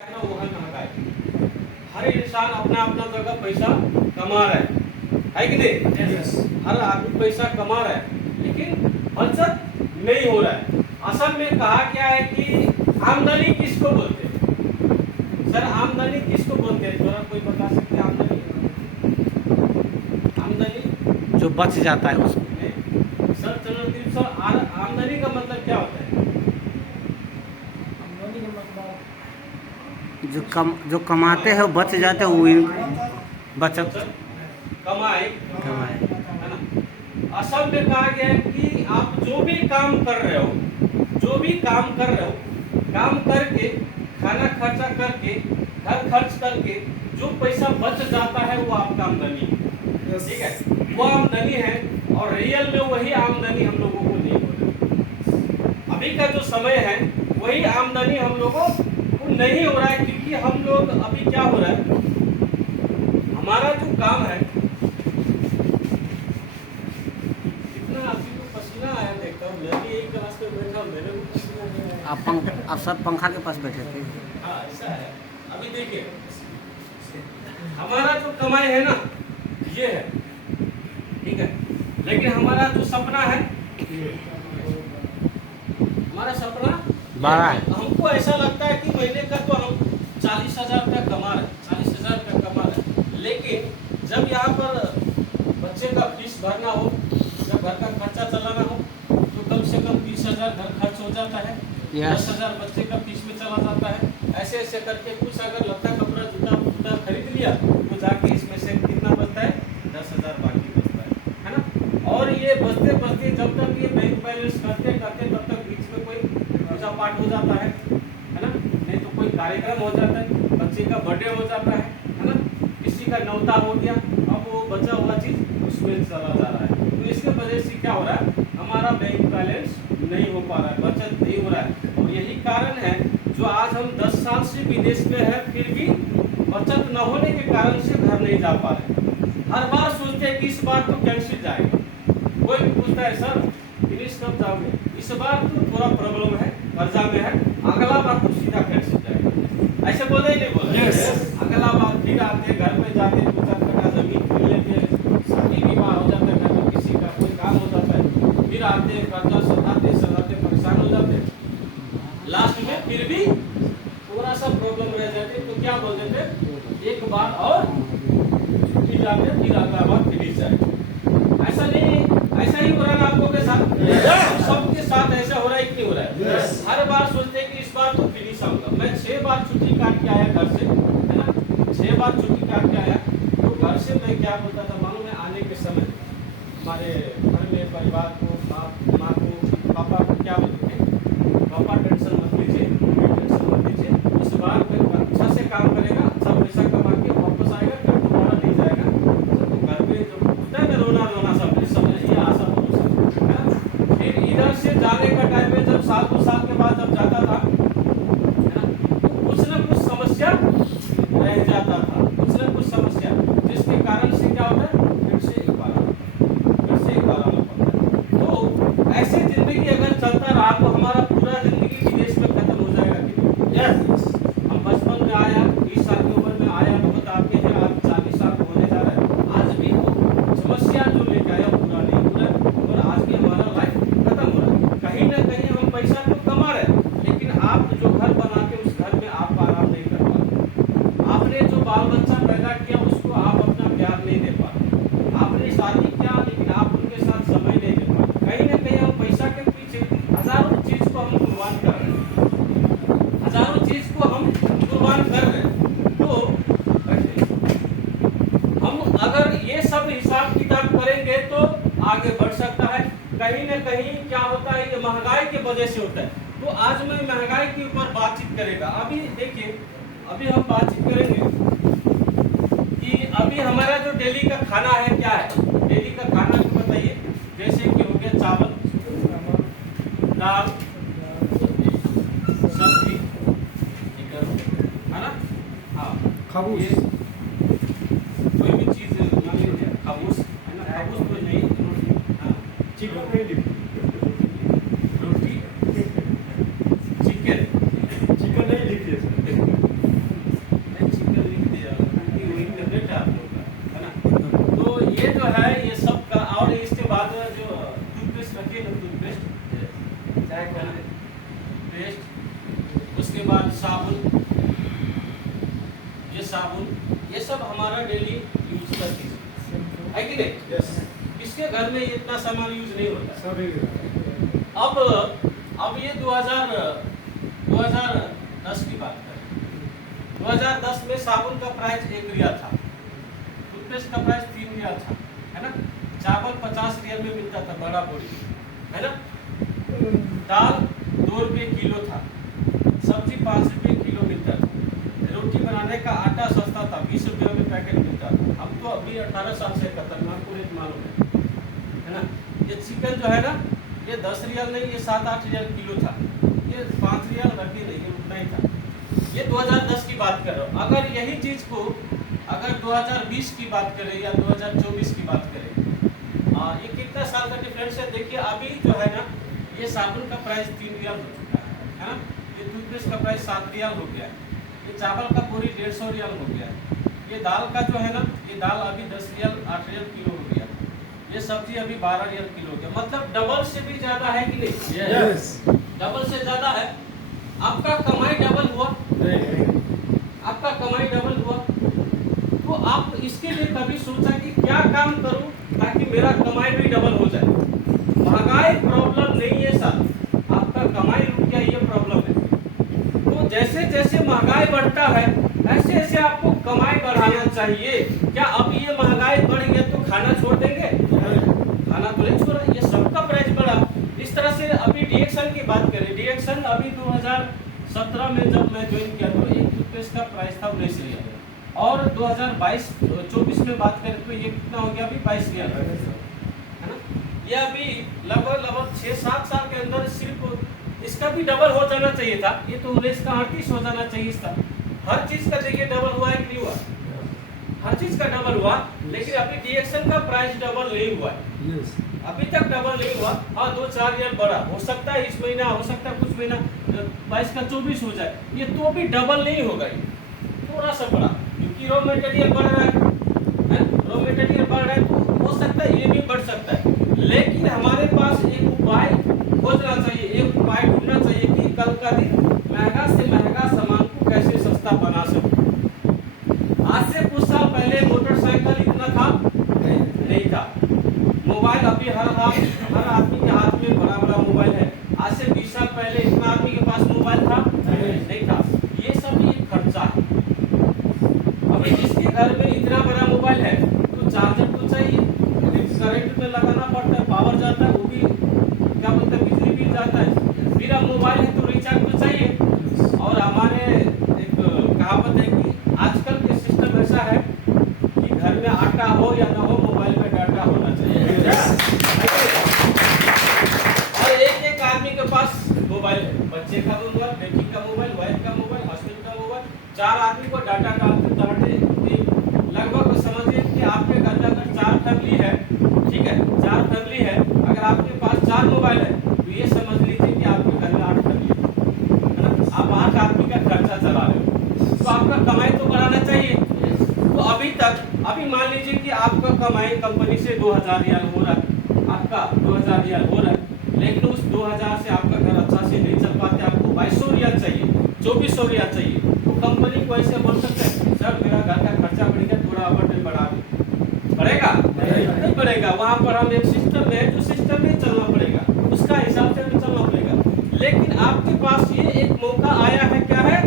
है ना, वो है महंगाई। हर इंसान अपना अपना जगह पैसा कमा रहा है कि नहीं? Yes. हर आदमी पैसा कमा रहा है, लेकिन बचत नहीं हो रहा है। असल में कहा क्या है कि आमदनी किसको बोलते हैं? सर आमदनी किसको बोलते हैं? थोड़ा कोई बता सकते हैं आमदनी? आमदनी जो बच जाता है उसको। नहीं। सर चलो सर आमदनी का मतलब क्या होता है? आमदनी का मतलब जो कमाते हैं वो बच जाते हैं, वो बचत कमाए कमाए। है ना। असल में कहा गया है कि आप जो भी काम कर रहे हो, काम करके, खाना खर्चा करके, घर खर्च करके जो पैसा बच जाता है वो आपका आमदनी है। ठीक है, वो आमदनी है। और रियल में वही आमदनी हम लोगों को नहीं हो रही। अभी का जो समय है वही आमदनी हम लोगों को नहीं हो रहा है, क्योंकि हम लोग अभी क्या हो रहा है, हमारा जो काम है, कितना अभी तो पसीना आया देखता हूँ। मैं भी एक क्लास में बैठा हूँ, मेरे को पसीना नहीं आया। आप सब पंखा के पास बैठे थे। हाँ ऐसा है। अभी देखिए हमारा जो कमाई है ना ये है, ठीक है, लेकिन हमारा जो सपना है, हमारा सपना बड़ा है। हमको ऐसा लगता है कि महीने का तो हम 40,000 रुपया कमा रहे हैं, 40,000 रुपया कमा रहे हैं, लेकिन जब यहाँ पर बच्चे का फीस भरना हो, जब घर का खर्चा चलाना हो, तो कम से कम 20,000 घर खर्च हो जाता है। 10,000 बच्चे का फीस में चला जाता है। ऐसे ऐसे करके कुछ अगर लत्ता कपड़ा जूता खरीद लिया तो जाके इसमें से कितना बचता है? 10,000 बाकी बचता है ना। और ये बचते बचते जब तक ये बैंक बैलेंस करते करते तब तक बीच में कोई पूजा पाठ हो जाता है ना, नहीं तो कोई कार्यक्रम हो जाता है, बच्चे का बर्थडे हो जाता है ना, किसी का न्योता हो गया, अब वो बचा हुआ चीज उसमें चला जा रहा है। तो इसके वजह से क्या हो रहा है, हमारा बैंक बैलेंस नहीं हो पा रहा है, बचत नहीं हो रहा है। और यही कारण है जो आज हम 10 साल से विदेश में है, फिर भी बचत न होने के कारण से घर नहीं जा पा रहे। हर बार सोचते हैं कि इस बार तो कैंसिल जाएगा। कोई भी पूछता है सर फिनिश कब जाओगे, इस बार तो थोड़ा प्रॉब्लम है, कर्जा में है, अगला बार तो सीधा कैंसिल जाएगा। ऐसे बोले ही नहीं बोले? Yes. अगला बार फिर आते, घर में जाते, 2-4 कट्ठा जमीन खरीद लेते, शादी विवाह हो जाता है, घर में किसी का कोई काम हो जाता है, फिर आते कर्जा सताते परेशान हो जाते, लास्ट में फिर भी थोड़ा सा प्रॉब्लम रह जाती तो क्या बोल देते, एक बार और छुट्टी जाते, फिर अगला बार फिनिश जाए। ऐसा नहीं, ऐसा ही हो रहा है ना आप लोगों के साथ? सबके साथ ऐसा हो रहा है कि नहीं हो रहा है? Yes. हर बार सोचते हैं कि इस बार तो फिनिश आऊंगा। मैं 6 बार छुट्टी काट के आया घर से, है ना, 6 बार छुट्टी काट के आया, तो घर से मैं क्या बोलता था मालूम है? आने के समय हमारे घर में परिवार को, बाप माँ को, पापा को क्या बोलते थे, पापा टेंशन मत लीजिए, इस बार मैं अच्छा से काम करेगा, अच्छा पैसा कमा के वापस आएगा, फिर दोबारा नहीं जाएगा। तो घर में जो होता है ना रोना सब समझिए, आशा भरोसा है ना। फिर इधर से जाने का टाइम में जब 1-2 साल के बाद जब जाता था, है ना, तो कुछ न कुछ समस्या रह जाता था, कुछ न कुछ समस्या, जिसके कारण से क्या होता है, फिर से एक बार आना पड़ता है। तो ऐसे जिंदगी अगर चलता रहा तो हमारा पूरा जिंदगी विदेश में खत्म हो जाएगा कि नहीं? हम बचपन में आया, 20 साल की उम्र में आया, बहुत आगे है, आज 40 साल होने जा रहा है, आज भी वो समस्या जो लेके आया पूरा नहीं हो रहा है, और आज भी हमारा लाइफ खत्म हो रहा है। कहीं ना कहीं हम पैसा तो कमा रहे हैं, लेकिन आप जो घर बना के उस घर में आप आराम नहीं कर पा रहे। आपने जो बाल बच्चा पैदा किया उसको आप अपना प्यार नहीं दे पा रहे। आपने शादी किया लेकिन आप उनके साथ समय नहीं दे पा रहे। कहीं ना कहीं हम पैसा के पीछे हजारों चीज को हम कुर्बान कर रहे हैं, हजारों चीज को हम कुर्बान कर रहे हैं। तो हम अगर ये सब हिसाब किताब करेंगे तो आगे बढ़ सकता है। कहीं ना कहीं क्या होता है, ये महंगाई की वजह से होता है। तो आज मैं महंगाई के ऊपर बातचीत करेगा। अभी देखिए, अभी हम बातचीत करेंगे कि अभी हमारा जो डेली का खाना है क्या है। डेली का खाना तो बताइए, जैसे कि हो गया चावल, दाल, सब्जी, है ना, हाँ, खबूस। ये कोई भी चीज मान लीजिए, खबूस है ना, खबूस तो नहीं, हाँ, चिकन नहीं, रोटी, चिकन नहीं लिखिए, साबुन, ये सब हमारा डेली यूज का चीज है कि नहीं? किसके घर में इतना सामान यूज नहीं होता? अब ये 2010 की बात करें। 2010 में साबुन का प्राइस 1 रियाल था, टूथपेस्ट का प्राइस 3 रियाल था, है ना? चावल 50 रियाल में मिलता था बड़ा बोरी, है ना? दाल 2 रुपये किलो था, सब्जी 5 रुपये किलो मिलता था, रोटी बनाने का आटा सस्ता था, 20 रुपये में पैकेट मिलता था। अब तो अभी 18 साल से खतरनाक रेट मालूम है ना? ये चिकन जो है ना, ये 10 रियाल नहीं, ये 7-8 रियाल किलो था, ये 5 रियाल रखे नहीं, ये उतना ही था। ये 2010 की बात कर रहा हूँ। अगर यही चीज़ को अगर 2020 की बात करें या 2024 की बात करें, ये कितना साल का डिफरेंस है देखिए। अभी जो है ना, ये साबुन का प्राइस 3 रियाल हो चुका है ना? ये टूथपेस्ट का प्राइस 7 रियाल हो गया है, ये चावल का पूरी 150 रियाल हो गया है, ये दाल का जो है ना, ये दाल अभी 10 रियाल 8 रियाल किलो हो गया, ये सब्जी अभी 12 रियाल किलो हो गया। मतलब डबल से भी ज्यादा है कि नहीं? यस। डबल से ज्यादा है। आपका कमाई डबल हुआ, आपका कमाई डबल हुआ, तो आप इसके लिए कभी सोचा कि क्या काम करूं ताकि मेरा कमाई भी डबल हो जाए? महंगाई प्रॉब्लम नहीं है सर, आपका कमाई रुक गया ये प्रॉब्लम है। तो जैसे जैसे महंगाई बढ़ता है ऐसे ऐसे आपको कमाई बढ़ाना चाहिए। क्या अब ये महंगाई बढ़ गया तो खाना छोड़ देंगे? खाना तो नहीं छोड़ा, ये सबका प्राइस बढ़ा। इस तरह से अभी डीएक्सन की बात करें, डीएक्सन अभी 2017 में जब मैं ज्वाइन किया तो एक टूथपेस्ट का प्राइस था 19 रियाल, और 2022-24 में बात करें तो ये कितना हो गया? अभी 22 रियाल है ना? ये अभी लगभग 6-7 साल के अंदर सिर्फ इसका भी डबल हो जाना चाहिए था। ये तो 19 का 38 हो जाना चाहिए था। हर चीज का देखिए डबल हुआ है कि नहीं हुआ? हर चीज का डबल हुआ, लेकिन अभी डीएक्सन का प्राइस डबल नहीं हुआ है, अभी तक डबल नहीं हुआ। हाँ 2-4 रियाल बढ़ा, हो सकता है इस महीना, हो सकता है कुछ महीना 22 का 24 हो जाए, ये तो भी डबल नहीं होगा, थोड़ा सा बढ़ा, क्योंकि रॉ मटेरियल बढ़ रहा है, रॉ मटेरियल बढ़ रहा है, तो हो सकता है ये भी बढ़ सकता है। लेकिन हमारे पास एक उपाय खोजना चाहिए, एक उपाय ढूंढना चाहिए कि कल का दिन महंगा से महंगा सामान को कैसे सस्ता बना सकूं। आज से कुछ साल पहले मोटरसाइकिल इतना था नहीं था, मोबाइल अभी हर आदमी के हाथ में बड़ा बड़ा मोबाइल है। आज से 20 साल पहले इतना आदमी के पास मोबाइल था नहीं था। ये सब ये खर्चा है। अभी जिसके घर में इतना बड़ा मोबाइल है तो चार्जर तो चाहिए, करंट में लगाना पड़ता है, पावर जाता है, वो भी क्या बोलते हैं बिजली बिल जाता है। फिर अब मोबाइल है तो रिचार्ज तो चाहिए। और हमारे एक कहावत है कि आजकल के सिस्टम ऐसा है कि घर में आटा हो या ना हो, मोबाइल में डाटा होना चाहिए। और एक आदमी के पास मोबाइल है, बच्चे का मोबाइल, बेटी का मोबाइल, वाइफ का मोबाइल, हस्बैंड का मोबाइल, 4 आदमी को डाटा डालते लगभग समझिए कि आपके घर में अगर 4 फैमिली है, ठीक है, 4 फैमिली है, अगर आपके पास 4 मोबाइल है तो ये समझ लीजिए कि आपके घर में 8 फैमिली है ना? आप 8 आदमी का खर्चा चला रहे हो, तो आपका कमाई तो बढ़ाना चाहिए। तो अभी मान लीजिए कि आपका कमाई कंपनी से 2000 रियाल हो रहा है, आपका 2000 रियाल हो रहा है, लेकिन उस 2000 से आपका घर अच्छा से नहीं चल पाते, आपको 2200 रियाल चाहिए, 2400 रियाल चाहिए, तो कंपनी को ऐसे बोल सकते हैं सर मेरा घर का खर्चा बढ़ेगा, थोड़ा ओवरटाइम बढ़ा दो, बढ़ेगा? नहीं बढ़ेगा। वहाँ पर हम एक सिस्टम है, जो सिस्टम में चलना पड़ेगा, उसका हिसाब से हमें चलना पड़ेगा। लेकिन आपके पास ये एक मौका आया है, क्या है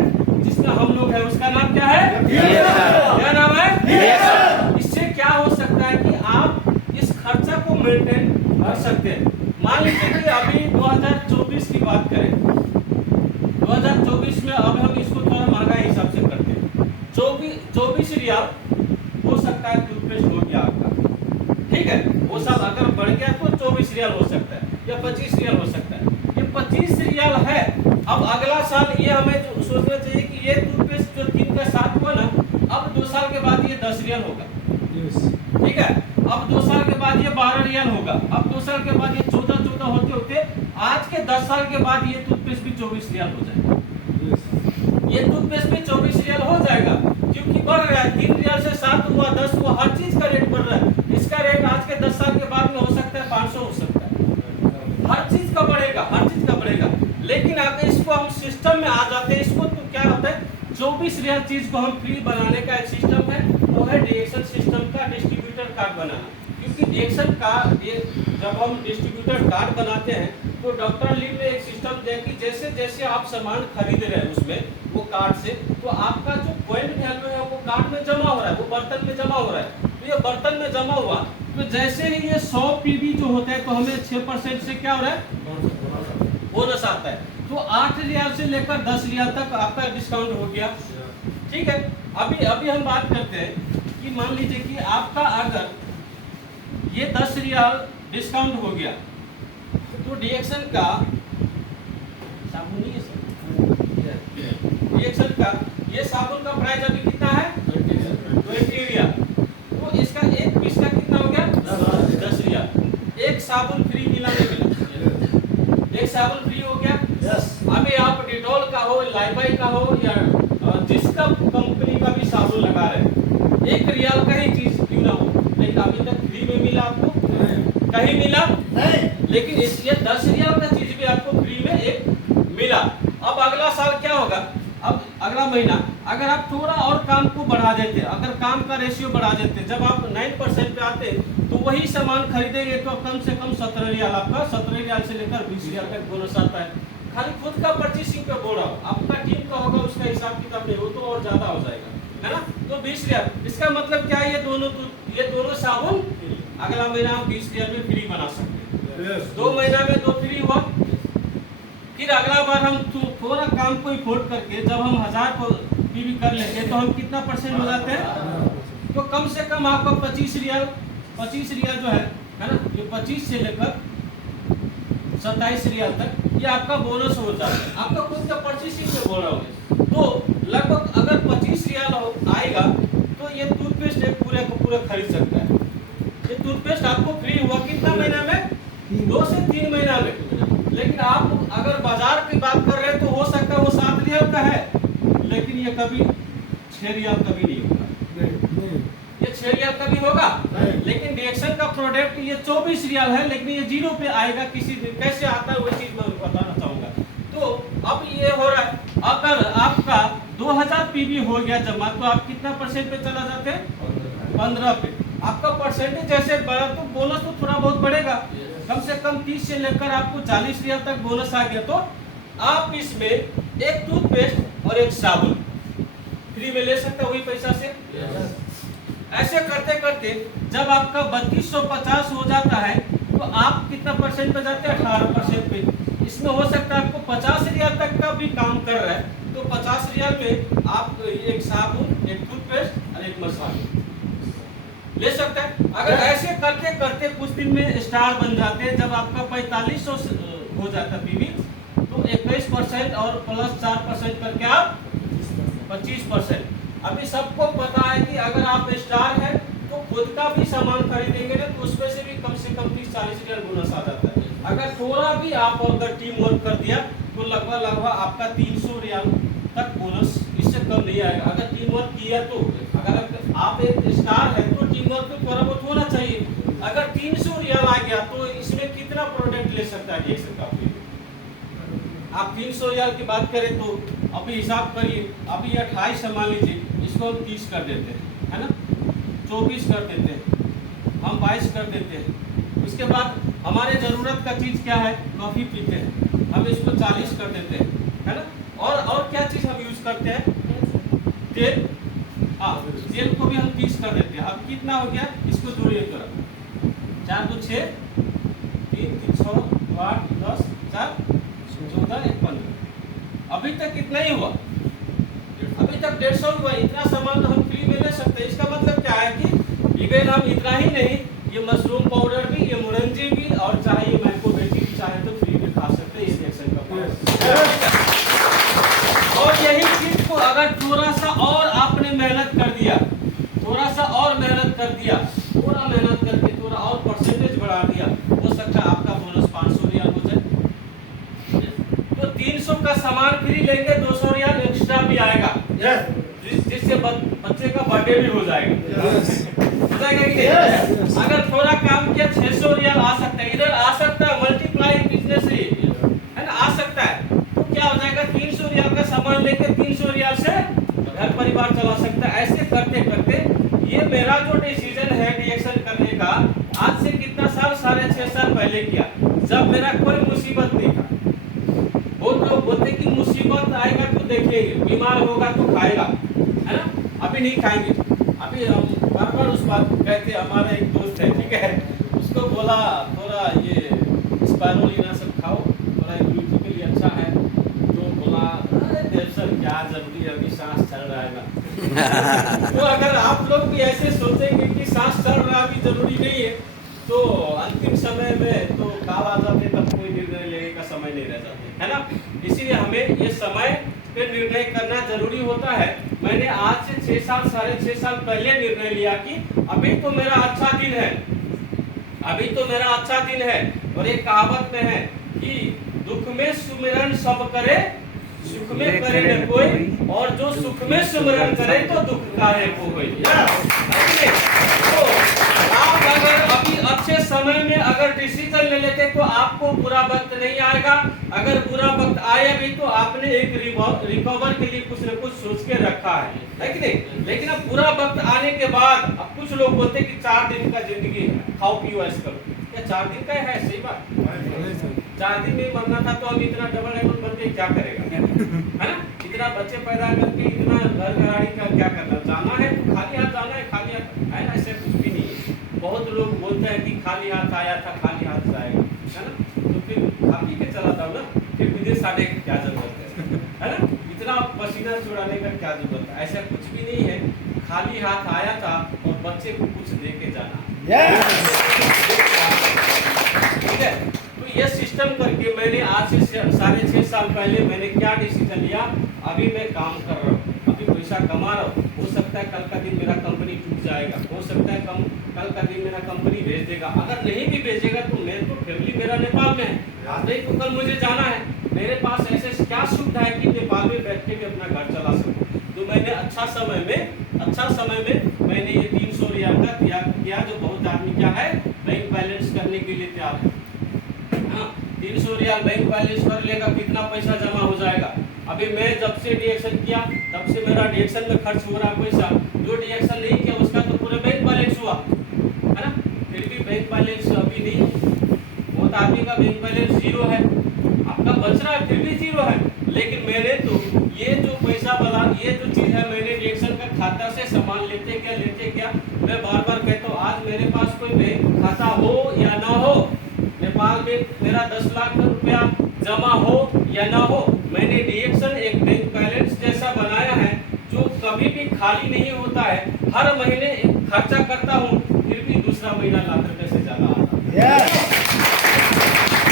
जिसका हम लोग है, उसका नाम क्या है? क्या नाम है? इससे क्या हो सकता है कि आप इस खर्चा को मेंटेन कर सकते हैं। मान लीजिए कि अभी 2024 की बात करें, 2024 में अब हम इसको थोड़ा महंगा हिसाब से करते हैं, 24 रियाल हो सकता है टूथपेस्ट हो गया आपका, ठीक है, वो सब अगर बढ़ गया तो 24 रियाल हो सकता है या 25 रियाल हो सकता है। ये 25 रियाल है। अब अगला साल ये हमें सोचना चाहिए कि ये टूथपेस्ट जो 3 का 7 हुआ ना, अब 2 साल के बाद ये 10 रियाल होगा, ठीक है, अब 2 साल के बाद ये 12 रियाल होगा, अब 2 साल के बाद ये 14 होते होते आज के 10 साल के बाद ये टूथपेस्ट भी 24 रियाल हो जाएगा। ये टूथपेस्ट भी 24 रियाल हो जाएगा, क्योंकि बढ़ रहा है, 3 रियाल से 7 हुआ, 10 हुआ, हर चीज का रेट बढ़ रहा है। इसका रेट आज के 10 साल के बाद में हो सकता है 500 हो सकता है, हर चीज का बढ़ेगा, हर चीज का बढ़ेगा। लेकिन अगर इसको हम सिस्टम में आ जाते हैं, इसको तो क्या होता है 24 रियल चीज को हम फ्री बनाने का एक सिस्टम है, वो है डिएक्शन सिस्टम का डिस्ट्रीब्यूटर कार्ड बनाना। क्योंकि डिएक्शन कार्ड जब हम डिस्ट्रीब्यूटर कार्ड बनाते हैं तो डॉक्टर ली ने एक सिस्टम दिया कि जैसे जैसे आप सामान खरीद रहे हैं उसमें वो कार्ड से, तो आपका जो पॉइंट वैल्यू है वो कार्ड में जमा हो रहा है, वो बर्तन में जमा हो रहा है। तो ये बर्तन में जमा हुआ तो जैसे ही ये 100 पीबी जो होता है तो हमें 6% से क्या हो रहा है, बोनस आता है। तो 8 रियाल से लेकर 10 रियाल तक आपका डिस्काउंट हो गया। ठीक है, अभी हम बात करते हैं कि मान लीजिए कि आपका अगर ये 10 रियाल डिस्काउंट हो गया तो डिएक्शन का साबुन ही है, डिएक्शन का ये साबुन का प्राइस अभी कितना है 20 रियाल। तो इसका एक पीस का कितना हो गया 10 रियाल। एक साबुन फ्री मिला नहीं मिला, एक साबुन फ्री हो गया। अभी आप डिटॉल का हो, लाइबाई का हो या जिसका कंपनी का भी साबुन लगा रहे हैं, 1 रियाल का ही चीज क्यों ना हो, लेकिन अभी तक फ्री में मिला आपको कहीं मिला नहीं, लेकिन ये 10 रियाल का चीज भी आपको फ्री में एक मिला। अब अगला साल क्या होगा, अब अगला महीना अगर आप थोड़ा और काम को बढ़ा देते, अगर काम का रेशियो बढ़ा देते, जब आप 9% पे आते तो वही सामान खरीदेंगे तो कम से कम 17 रियाल, आपका 17 रियाल से लेकर 20 रियाल तक बोनस आता है। खाली खुद का परचेसिंग पे बोल रहा हूँ, आपका टीम का होगा उसका हिसाब किताब नहीं हो तो और ज्यादा हो जाएगा, है ना। तो 20 रियाल, इसका मतलब क्या है, ये दोनों साबुन अगला महीना आप 20 रियाल में फ्री बना सकते हैं। 2 महीना में 2 फ्री हुआ। फिर अगला बार हम थोड़ा काम को इफोर्ड करके जब हम 1000 को पीवी कर लेंगे तो हम कितना % हो जाते हैं, तो कम से कम आपका 25 रियाल जो है ना, ये 25 से लेकर 27 रियाल तक ये आपका बोनस हो जाता है। आपका खुद का परचेसिंग में बोल रहा हूँ, तो लगभग अगर 25 रियाल आएगा तो ये टूथपेस्ट एक पूरे को पूरा खरीद सकता है। ये टूथपेस्ट आपको फ्री हुआ कितना महीना में, 2 से 3 महीना में। लेकिन आप अगर बाजार की बात कर रहे हैं तो हो सकता है वो 7 रियाल का है, लेकिन ये कभी 6 रियाल कभी नहीं होगा, ये 6 रियाल कभी होगा। लेकिन डिएक्शन का प्रोडक्ट ये 24 रियाल है, लेकिन ये 0 पे आएगा किसी दिन, कैसे आता है वो चीज मैं बताना चाहूंगा। तो अब ये हो रहा है, अगर आपका 2000 पीबी हो गया जमा तो आप कितना % पे चला जाते हैं, 15 पे। आपका परसेंटेज जैसे बढ़ा तो बोनस तो थोड़ा बहुत बढ़ेगा, कम से कम 30 से लेकर आपको 40 रियाल तक बोनस आ गया। तो आप इसमें एक टूथपेस्ट और एक साबुन फ्री में ले सकते हो वही पैसा से। ऐसे करते करते जब आपका 3250 हो जाता है तो आप कितना % पे जाते हैं, 18% पे। इसमें हो सकता है आपको 50 रियाल तक का भी काम कर रहा है तो 50 रियाल में आप एक साबुन, एक टूथपेस्ट और एक मसाला ले सकते हैं। अगर ऐसे करते करते कुछ दिन में स्टार बन जाते हैं, जब आपका 4500 हो जाता पीवी तो 21% और प्लस 4% करके आप 25%। अभी सबको पता है कि अगर आप स्टार है तो खुद का भी सामान खरीदेंगे ना तो उसमें से भी कम से कम 30-40 रियाल बोनस आ जाता है। अगर थोड़ा भी आप अगर टीम वर्क कर दिया तो लगभग आपका 300 रियाल तक बोनस, इससे कम नहीं आएगा। अगर टीम वर्क किया तो, अगर आप एक स्टार है तो टीम वर्क तो थोड़ा बहुत होना चाहिए। अगर 300 रियाल आ गया तो इसमें कितना प्रोडक्ट ले सकता है डिएक्शन का। आप 300 रियाल की बात करें तो अभी हिसाब करिए, अभी 28 मान लीजिए, इसको हम 30 कर देते हैं, है ना, 24 कर देते हैं, हम 22 कर देते हैं। उसके बाद हमारे जरूरत का चीज क्या है, कॉफी पीते हैं, हम इसको 40 कर देते हैं, है ना। और क्या चीज हम यूज करते हैं, तेल, हाँ तेल को भी हम 30 कर देते हैं। अब कितना हो गया, इसको जोड़िए तो 4 2 6 3 3 6 8 10 4 14 1 15। अभी तक कितना ही हुआ, अभी तक 150 हुआ। इतना सामान हम फ्री में ले सकते हैं। इसका मतलब क्या है कि इवन हम इतना ही नहीं, ये मशरूम पाउडर भी, ये मुरंजी भी, और चाहे ये मैंगो बेटी भी चाहे तो फ्री में खा सकते हैं। ये डिएक्शन का और यही चीज को अगर थोड़ा सा और आपने मेहनत कर दिया, थोड़ा सा और मेहनत कर दिया, थोड़ा मेहनत करके थोड़ा और परसेंटेज बढ़ा दिया, हो सकता है आपका बोनस 500 रियाल हो जाए। तो 300 का सामान फ्री लेंगे, 200 रियाल एक्स्ट्रा भी आएगा, जिससे बच्चे का बर्थडे भी हो जाएगा, हो जाएगा कि नहीं। अगर थोड़ा काम किया 600 रियाल आ सकता है, इधर आ सकता है, मल्टीप्लाई बिजनेस है ना, आ सकता है। तो क्या हो जाएगा, 300 रियाल का सामान लेके 300 रियाल से करते करते ये मेरा जो डिसीजन है रिएक्शन करने का, आज से कितना साल, 6.5 साल पहले किया, जब मेरा कोई मुसीबत नहीं था। बहुत लोग बोलते कि मुसीबत आएगा तो देखेंगे, बीमार होगा तो खाएगा, है ना, अभी नहीं खाएंगे। अभी हम बार बार उस बात को कहते, हमारा एक दोस्त है, ठीक है, उसको बोला थोड़ा ये स्पाइरुलिना सब खाओ, थोड़ा इम्यूनिटी के लिए अच्छा है। तो बोला अरे देव सर क्या जरूरी है, अभी सांस चल रहा है ना। तो अगर आप लोग भी ऐसे सोचेंगे कि सांस चल रहा अभी जरूरी नहीं है, तो अंतिम समय में तो काल आ जाते, तब कोई निर्णय लेने का समय नहीं रह जाते, है ना। इसीलिए हमें ये समय पे निर्णय करना जरूरी होता है। मैंने आज से 6 साल, 6.5 साल पहले निर्णय लिया कि अभी तो मेरा अच्छा दिन है, अभी तो मेरा अच्छा दिन है। और एक कहावत में है कि दुख में सुमिरन सब करे, सुख में करे न कोई, और जो सुख में सुमिरन करे तो दुख काहे को कोई। तो आप अगर अभी अच्छे समय में अगर डिसीजन ले लेते तो आपको बुरा वक्त नहीं आएगा। अगर बुरा वक्त आया भी तो आपने एक रिकवर के लिए कुछ न कुछ सोच के रखा है कि नहीं। लेकिन अब बुरा वक्त आने के बाद अब कुछ लोग बोलते हैं कि 4 दिन का जिंदगी खाओ पियो ऐसे करो, क्या 4 दिन का है? सही बात, 4 दिन में मरना था तो हम इतना डबल डायमंड बन के क्या करेगा, है ना। इतना बच्चे पैदा करके इतना घर गाड़ी का क्या करना, जाना है तो खाली हाथ जाना है, खाली हाथ है ना, ऐसे कुछ भी नहीं है। बहुत लोग बोलते हैं कि खाली हाथ आया था खाली हाथ जाएगा, है ना, तो फिर खा पी के चला था ना, फिर विदेश आने की क्या जरूरत है ना, इतना पसीना छुड़ाने का क्या जरूरत है, ऐसा कुछ भी नहीं है। खाली हाथ आया था और बच्चे को कुछ दे के जाना, ठीक है। तो ये सिस्टम करके मैंने आज से 6.5 साल पहले मैंने क्या डिसीजन लिया, अभी मैं काम कर रहा हूँ, अभी पैसा कमा रहा हूँ, हो सकता है कल का दिन मेरा कंपनी टूट जाएगा, हो सकता है कल का दिन मेरा कंपनी भेज देगा, अगर नहीं भी भेजेगा तो मैं तो फैमिली मेरा नेपाल में है, आज नहीं तो कल मुझे जाना है, मेरे पास ऐसे क्या सुविधा है कि नेपाल में बैठ के भी अपना घर चला सकूं। तो मैंने अच्छा समय में मैंने ये 300 रियाल का त्याग किया, जो बहुत आदमी क्या है बैंक बैलेंस करने के लिए तैयार है। 300 रियाल बैंक बैलेंस कर लेगा, कितना पैसा जमा हो जाएगा। अभी मैं जब से डिएक्शन किया तब से मेरा डिएक्शन में खर्च हो रहा पैसा, जो डिएक्शन नहीं किया उसका तो पूरा बैंक बैलेंस हुआ, है ना, फिर भी बैंक बैलेंस अभी नहीं है। बहुत आदमी का बैंक बैलेंस 0 है, आपका बच रहा है फिर भी 0 है। लेकिन मैंने तो ये जो पैसा वाला ये जो चीज है, मैंने डिएक्शन का खाता से सामान लेते क्या मैं बार बार कहता हूँ, आज मेरे पास कोई बैंक खाता हो या ना हो, नेपाल में मेरा 10 लाख रुपया जमा हो या ना हो, मैंने डिएक्शन एक बैंक बैलेंस जैसा बनाया है जो कभी भी खाली नहीं होता है। हर महीने खर्चा करता हूँ, फिर भी दूसरा महीना लाख रुपए से ज्यादा आता है।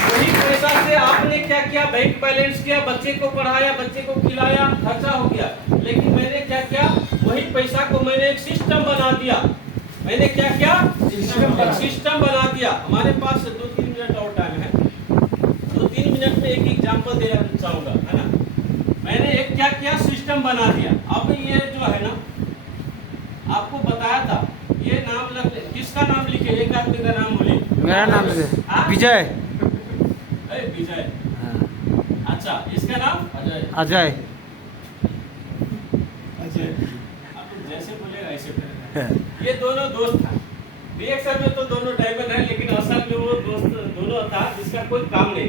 वही पैसा से आपने क्या किया, बैंक बैलेंस किया, बच्चे को पढ़ाया, बच्चे को खिलाया, खर्चा हो गया। लेकिन मैंने क्या किया, वही पैसा को मैंने एक सिस्टम बना दिया। मैंने क्या किया, सिस्टम बना दिया। हमारे पास 2-3 मिनट और टाइम है, 2-3 मिनट में एक एग्जांपल देना चाहूंगा, है ना। मैंने एक क्या किया, सिस्टम बना दिया। अब ये जो है ना, आपको बताया था, ये नाम किसका नाम लिखे, एक आदमी का नाम बोलिए। मेरा नाम विजय। विजय, अच्छा, इसका नाम अजय। आप जैसे बोलेगा ऐसे करेगा। ये दोनों दोस्त था, रिएक्शन में तो दोनों डायमंड है, लेकिन असल में वो दोस्त दोनों था जिसका कोई काम नहीं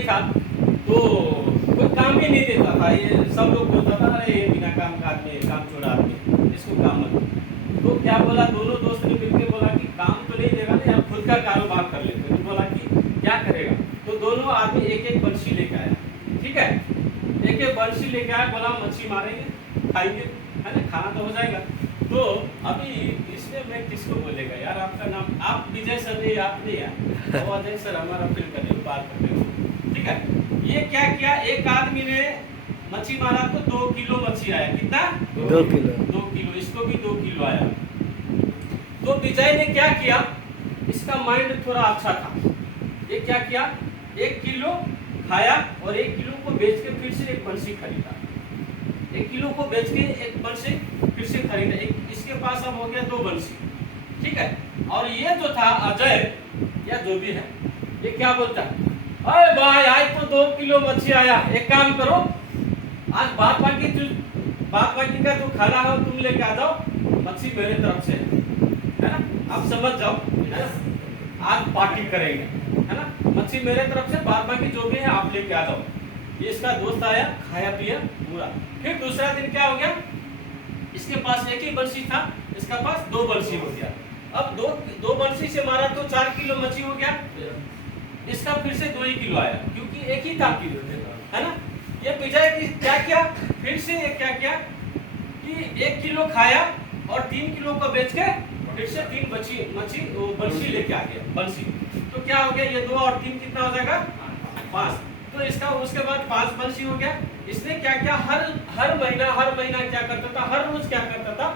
था, तो कोई काम भी नहीं देता था। ये सब लोग बोलता था अरे ये बिना काम का आदमी, काम छोड़ा आदमी, इसको काम मत। तो क्या बोला, दोनों दोस्त ने मिलकर बोला कि काम तो नहीं देगा ना यार, खुद का कारोबार कर लेते। तो बोला कि क्या करेगा, तो दोनों आदमी एक बंसी लेके आया, ठीक है, एक बंसी लेके आया, बोला मच्छी मारेंगे, खाएंगे, है ना, खाना तो हो जाएगा। तो अभी इसमें मैं किसको बोलेगा यार, आपका नाम, आप विजय सर नहीं, आप नहीं यार, तो अजय सर हमारा फिर करें बात करते हो, ठीक है। ये क्या किया, एक आदमी ने मच्छी मारा तो 2 किलो मच्छी आया, कितना, 2 किलो, इसको भी 2 किलो आया। तो विजय ने क्या किया, इसका माइंड थोड़ा अच्छा था, ये क्या किया, 1 किलो खाया और 1 किलो को बेच के फिर से एक बंसी खरीदा, 1 किलो को बेच के एक बंसी फिर से खरीदा, इसके पास अब हो गया 2 बंसी, ठीक है। और ये जो था अजय या जो भी है, ये क्या बोलता है, अरे भाई आज तो 2 किलो मच्छी आया, एक काम करो आज बाद बाकी बात बाकी का जो खाना हो तुम लेके आ जाओ, मच्छी मेरे तरफ से है ना, आप समझ जाओ है ना, आज पार्टी करेंगे है ना, मच्छी मेरे तरफ से, बात बाकी जो भी है आप लेके आ जाओ। ये इसका दोस्त आया, खाया पिया पूरा। फिर दूसरा दिन क्या हो गया, इसके पास एक ही बंसी था, इसका पास 2 बंसी हो गया। अब दो बंसी से मारा तो 4 किलो मछली हो गया, इसका फिर से 2 ही किलो आया क्योंकि एक ही था है ना। ये पिजाए कि क्या किया, फिर से ये क्या किया कि 1 किलो खाया और 3 किलो को बेच के फिर से 3 मछली बंसी लेके आ गया बंसी। तो क्या हो गया, ये 2 और 3 कितना हो जाएगा 5। तो इसका उसके बाद 5 बंसी हो गया। इसने क्या किया, हर महीना क्या करता था, हर रोज क्या करता था,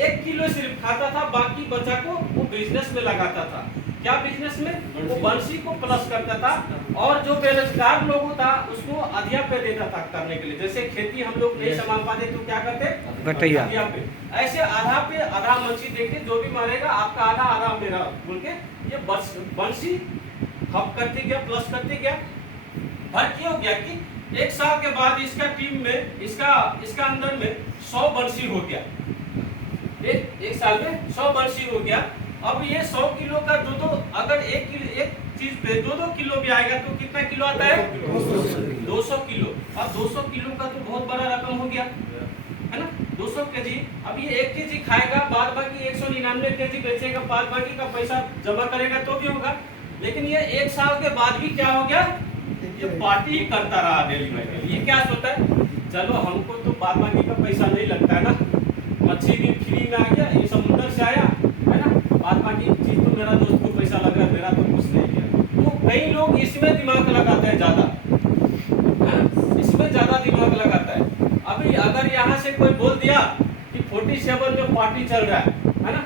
1 किलो सिर्फ खाता था, बाकी बचा को वो बिजनेस में लगाता था। क्या बिजनेस में, वो बंसी को प्लस करता था और जो बेरोजगार लोग था उसको अधिया पे देता था करने के लिए। जैसे खेती हम लोग नहीं संभाल पाते तो क्या करते, बटैया अधिया पे, ऐसे आधा पे आधा बंसी देके जो भी मारेगा आपका आधा आधा मेरा बोल के ये बंसी हप करते गया, प्लस करते गया। हर क्या हो गया कि 1 साल के बाद इसका टीम में इसका अंदर में 100 बंसी हो गया। एक साल में 100 बंसी हो गया। अब ये 100 किलो का दो अगर एक चीज पे 2 किलो भी आएगा तो कितना किलो आता है, 200 किलो। अब 200 किलो का तो बहुत बड़ा रकम हो गया है ना, 200 केजी। अब ये 1 केजी खाएगा, बाद बाकी 199 केजी बेचेगा, बाद बाकी का पैसा जमा करेगा तो भी होगा। लेकिन ये 1 साल के बाद भी क्या हो गया, ये पार्टी करता रहा डेली में। ये क्या सोचता है, चलो हमको तो बाद बाकी का पैसा नहीं लगता है ना, मच्छी भी फ्री में आ गया, ये समुद्र से आया है ना, बाद बाकी चीज तो मेरा दोस्त को पैसा लगा, मेरा तो कुछ नहीं किया। तो कई लोग इसमें दिमाग लगाते हैं ज्यादा, इसमें ज्यादा दिमाग लगाता है। अभी अगर यहाँ से कोई बोल दिया कि 47 में पार्टी चल रहा है ना,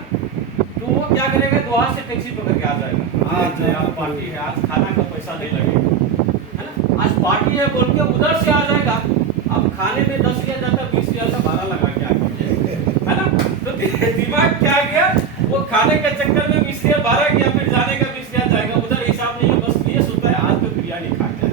तो वो क्या करेगा, वहां से टैक्सी पकड़ के आ जाएगा, आज पार्टी है, आज खाना का पैसा नहीं लगेगा है ना, आज पार्टी है बोल के उधर से आ जाएगा। अब खाने में 10,000 जाता, 20,000 का भाड़ा लगा के आ गया है ना। तो दिमाग क्या गया, वो खाने के चक्कर में 20,000 भाड़ा गया, फिर जाने का 20,000 जाएगा, उधर हिसाब नहीं है, बस ये सोचता है आज तो बिरयानी खा जाए।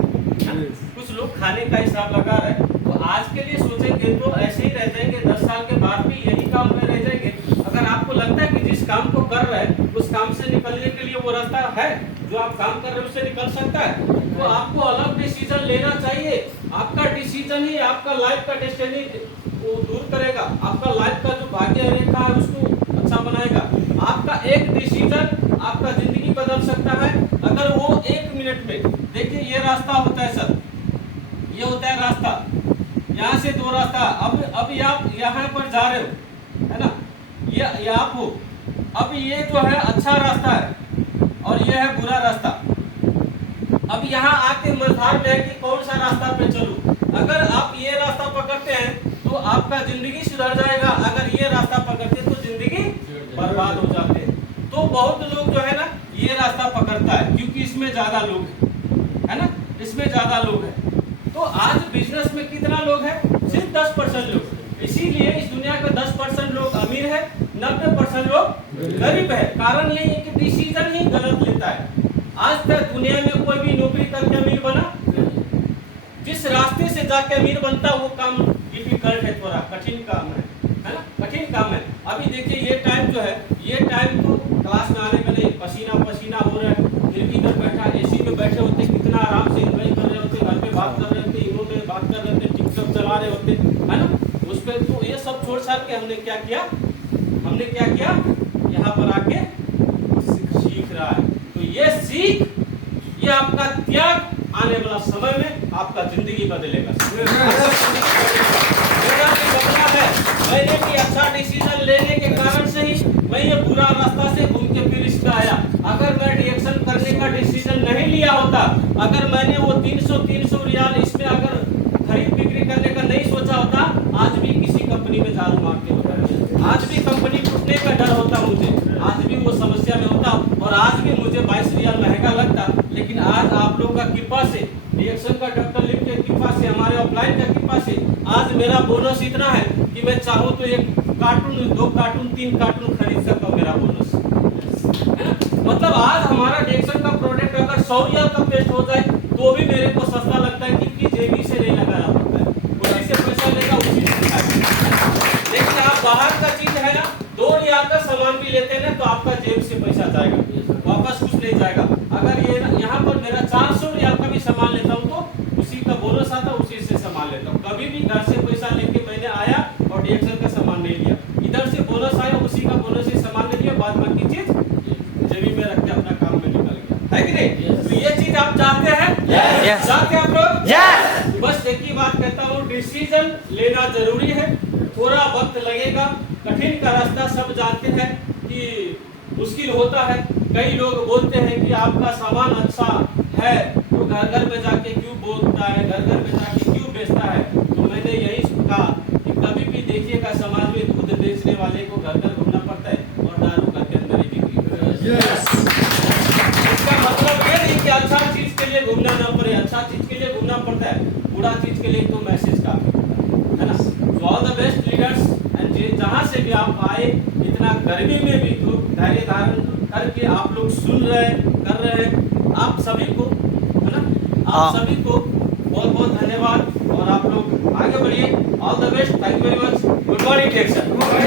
कुछ लोग खाने का हिसाब लगा रहे हैं, तो आज के लिए सोचेंगे तो ऐसे ही रह जाएंगे, 10 साल के बाद भी यही काम में रह जाएंगे। अगर आपको लगता है कि जिस काम को कर रहे हैं उस काम से निकलने के लिए वो रास्ता है, जो आप काम कर रहे हैं उससे निकल सकता है, तो आपको अलग डिसीजन लेना चाहिए। आपका डिसीजन ही आपका लाइफ का डेस्टिनी वो दूर करेगा, आपका लाइफ का जो भाग्य रेखा है उसको अच्छा बनाएगा। आपका एक डिसीजन आपका जिंदगी बदल सकता है। अगर वो 1 मिनट में, देखिए ये रास्ता होता है सर, ये होता है रास्ता, यहाँ से 2 रास्ता। अब आप यहाँ पर जा रहे हो है ना, ये आप हो, अब ये जो है अच्छा रास्ता है और ये है बुरा रास्ता। अब यहाँ आके मझधार में है कि कौन सा रास्ता पे चलूं। अगर आप ये रास्ता पकड़ते हैं तो आपका जिंदगी सुधर जाएगा, अगर ये रास्ता पकड़ते तो जिंदगी बर्बाद हो जाते हैं। तो बहुत लोग जो है ना ये रास्ता पकड़ता है क्योंकि इसमें ज्यादा लोग है ना, इसमें ज्यादा लोग है। तो आज बिजनेस में कितना लोग है, सिर्फ 10% लोग। इसीलिए इस दुनिया का 10% लोग अमीर है, 90% लोग गरीब है। कारण यही है कि डिसीजन ही गलत लेता है। आज तक दुनिया में कोई भी नौकरी करके अमीर बना, जिस रास्ते से जाके अमीर बनता वो काम डिफिकल्ट है, थोड़ा कठिन काम है ना, कठिन काम है। अभी देखिए ये टाइम जो है, ये टाइम तो क्लास में आने में नहीं, पसीना पसीना हो रहा है, फिर भी इधर बैठा एसी में बैठे होते, कितना आराम से एंजॉय कर रहे होते, घर पे बात कर रहे होते, इन्हों में बात कर रहे होते, टिकटॉक चला रहे होते है ना। उस पर तो ये सब छोड़ छाड़ के हमने क्या किया, यहाँ पर आके सीख रहा है। तो ये सीख, ये आपका त्याग आने वाला समय में आपका जिंदगी बदलेगा। मेरा भी बदला है, मैंने भी अच्छा डिसीजन लेने के कारण से ही मैं ये बुरा रास्ता से घूम के फिर इसमें आया। अगर मैं रिएक्शन करने का डिसीजन नहीं लिया होता, अगर मैंने वो 300 रियाल इसमें अगर खरीद बिक्री करने का नहीं सोचा होता, आज भी किसी कंपनी में झाड़ू मारते होता, आज भी कंपनी टूटने का डर होता मुझे, आज भी वो समस्या में होता और आज भी मुझे 22 रियाल महंगा लगता। लेकिन आज आप लोगों का कृपा से, रिएक्शन का डॉक्टर लिप के कृपा से, हमारे ऑफलाइन का कृपा से आज मेरा बोनस इतना है कि मैं चाहूँ तो 1 कार्टून, 2 कार्टून, 3 कार्टून खरीद सकता हूँ, मेरा बोनस है ना। मतलब आज हमारा रिएक्शन का प्रोडक्ट अगर 100 रियाल का पेस्ट हो जाए तो भी मेरे को सस्ता लगता है, क्योंकि जेबी से नहीं लगाना पड़ता है, उसी से पैसा लेगा, उसी से लेते हैं ना तो आपका जेब से पैसा जाएगा, वापस कुछ नहीं जाएगा। अगर ये यहाँ पर मेरा 400 रियाल का भी सामान लेता हूँ तो उसी का बोनस आता, उसी से सामान लेता हूँ। कभी भी घर से पैसा लेके मैंने आया और डीएक्सएल का सामान नहीं लिया, इधर से बोनस आया, उसी का बोनस से सामान ले लिया, बाद बाकी चीज जेबी में रख के अपना काम में निकल गया, है कि नहीं? तो ये चीज आप चाहते हैं? Yes. चाहते हैं आप लोग? Yes. बस एक ही बात कहता हूँ, डिसीजन लेना जरूरी है, थोड़ा वक्त लगेगा, कठिन का रास्ता सब जानते हैं कि मुश्किल होता है। कई लोग बोलते हैं कि आपका सामान अच्छा है तो घर घर में जाके क्यों बोलता है, घर घर में जाके क्यों बेचता है? तो मैंने यही कहा कि कभी भी देखिएगा समाज में दूध बेचने वाले को घर घर घूमना पड़ता है और दारू घर के अंदर ही बिक्री करता है। इसका मतलब ये नहीं कि अच्छा चीज के लिए घूमना ना पड़े, अच्छा चीज के लिए घूमना पड़ता है, बुरा चीज के लिए तो मैसेज का है ना। तो all the best leaders, and जहाँ से भी आप आए, इतना गर्मी में भी धैर्य धारण करके आप लोग सुन रहे कर रहे हैं, आप सभी को है ना, आप सभी को बहुत बहुत धन्यवाद। और आप लोग आगे बढ़िए, all the best, thank you very much, good morning.